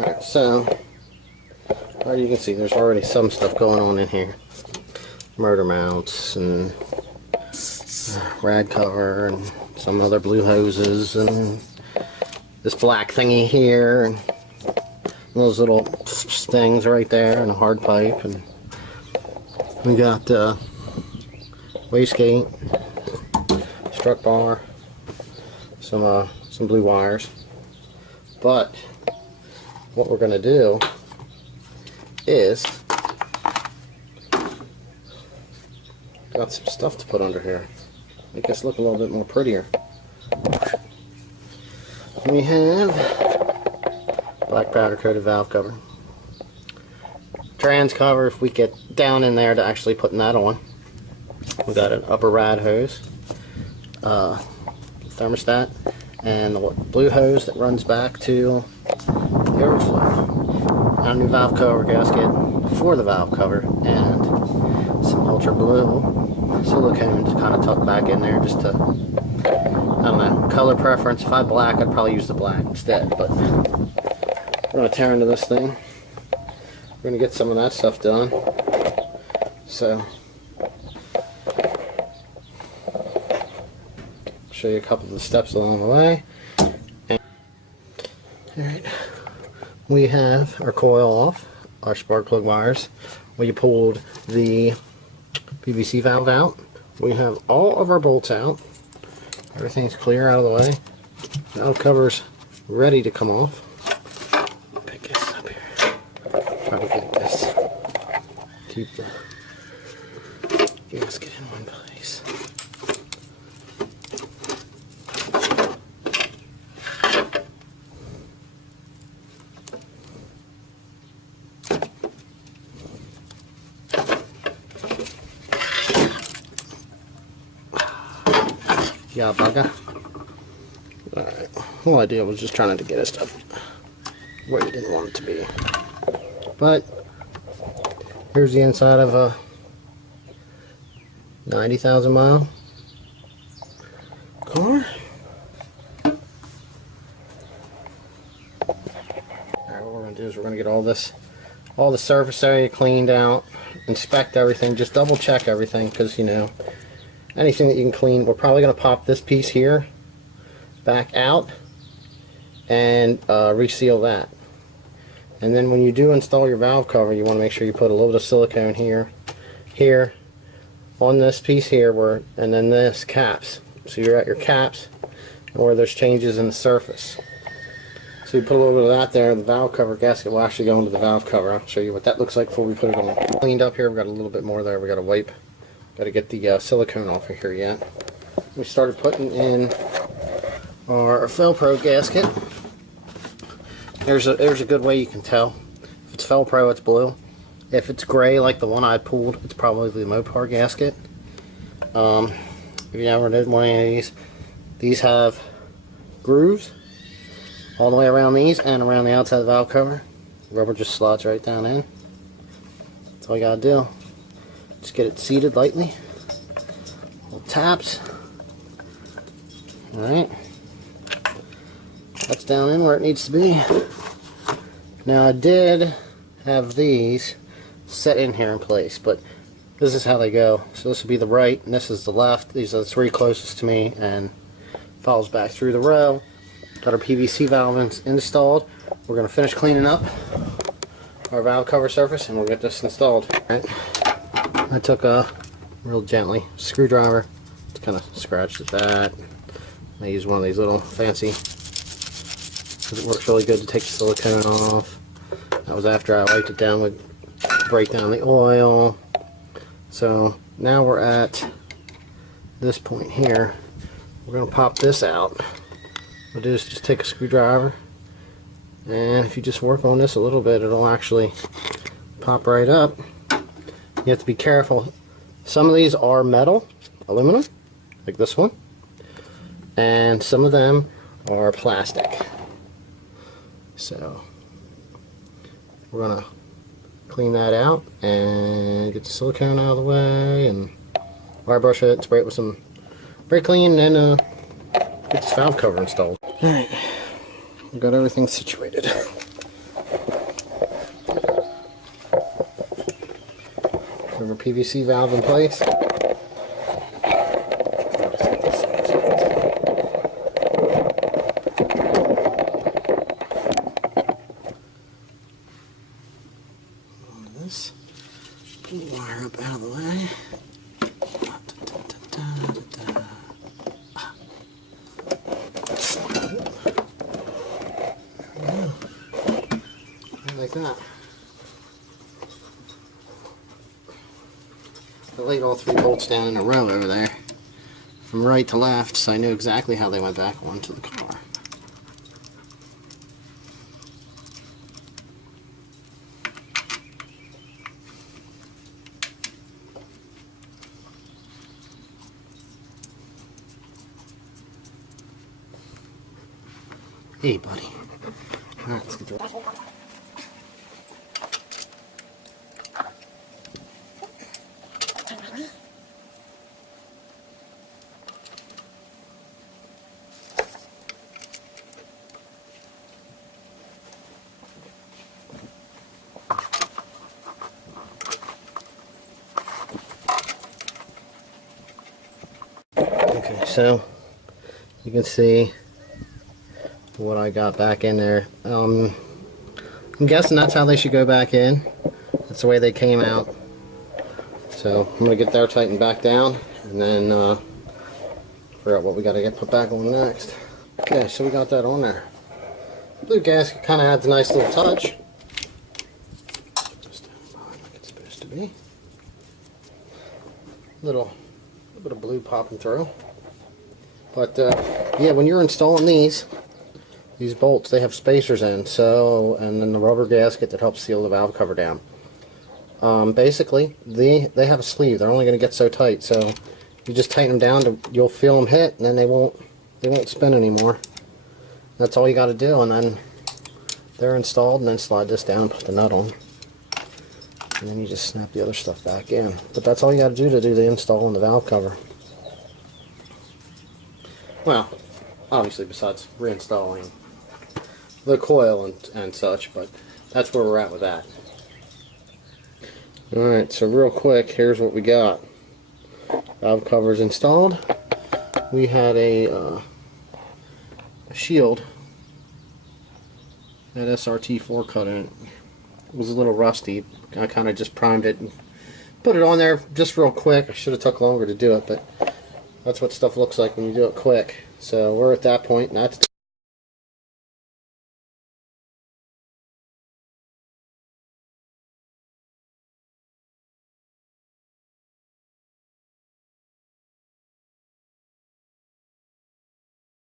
Alright, so already you can see there's already some stuff going on in here. Motor mounts and rad cover and some other blue hoses and this black thingy here and those little things right there and a hard pipe, and we got wastegate, strut bar, some blue wires. But what we're going to do is got some stuff to put under here, make this look a little bit more prettier. We have black powder coated valve cover, trans cover if we get down in there to actually putting that on. We got an upper rad hose, thermostat, and the blue hose that runs back to the overflow. And a new valve cover gasket for the valve cover, and some ultra blue silicone to kind of tuck back in there, just to, I don't know, color preference. If I had black, I'd probably use the black instead, but we're going to tear into this thing. We're going to get some of that stuff done. So, show you a couple of the steps along the way. Alright, we have our coil off, our spark plug wires. We pulled the PVC valve out. We have all of our bolts out. Everything's clear out of the way. Valve cover's ready to come off. Pick this up here. Try to get this. Keep the gasket in one place. Yeah, bugger. Alright, the whole idea was just trying to get us stuff where you didn't want it to be. But here's the inside of a 90,000 mile car. Alright, what we're going to do is we're going to get all the surface area cleaned out, inspect everything, just double check everything, because you know, anything that you can clean. We're probably going to pop this piece here back out and reseal that. And then when you do install your valve cover, you want to make sure you put a little bit of silicone here on this piece here, and then this caps. So you're at your caps and where there's changes in the surface. So you put a little bit of that there, the valve cover gasket will actually go into the valve cover. I'll show you what that looks like before we put it on. Cleaned up here, we've got a little bit more there. We got to wipe. Got to get the silicone off of here yet. We started putting in our Felpro gasket. There's a good way you can tell. If it's Felpro, it's blue. If it's gray like the one I pulled, it's probably the Mopar gasket. If you ever did one of these have grooves all the way around these and around the outside of the valve cover. The rubber just slots right down in. That's all you gotta do. Just get it seated lightly. Little taps. Alright. That's down in where it needs to be. Now I did have these set in here in place, but this is how they go. So this would be the right and this is the left. These are the three closest to me and follows back through the row. Got our PVC valve installed. We're going to finish cleaning up our valve cover surface and we'll get this installed. Alright. I took a real gently screwdriver to kind of scratch at that. I use one of these little fancy, because it works really good to take the silicone off. That was after I wiped it down with break down the oil. So now we're at this point here. We're going to pop this out. What we'll do is just take a screwdriver, and if you just work on this a little bit, it'll actually pop right up. You have to be careful. Some of these are metal, aluminum, like this one, and some of them are plastic. So we're going to clean that out and get the silicone out of the way and wire brush it, spray it with some brake clean, and then get this valve cover installed. Alright, we've got everything situated. PVC valve in place. This, pull the wire up out of the way. Like that. I laid all 3 bolts down in a row over there, from right to left, so I knew exactly how they went back onto the car. Hey, buddy. Alright, let's get the... Okay, so you can see what I got back in there. I'm guessing that's how they should go back in. That's the way they came out. So I'm going to get there tightened back down and then figure out what we got to get put back on next. Okay, so we got that on there. Blue gasket kind of adds a nice little touch. Just like it's supposed to be. Little bit of blue popping through. But yeah, when you're installing these bolts, they have spacers in, so, and then the rubber gasket that helps seal the valve cover down. Basically, they have a sleeve. They're only going to get so tight, so you just tighten them down to, you'll feel them hit, and then they won't spin anymore. That's all you got to do, and then they're installed, and then slide this down, put the nut on, and then you just snap the other stuff back in. But that's all you got to do the install on the valve cover. Well, obviously besides reinstalling the coil and such, but that's where we're at with that. Alright, so real quick, here's what we got. Valve cover's installed. We had a shield, that SRT4 cut in it. It was a little rusty. I kind of just primed it and put it on there just real quick. I should have took longer to do it, but that's what stuff looks like when you do it quick. So we're at that point, and that's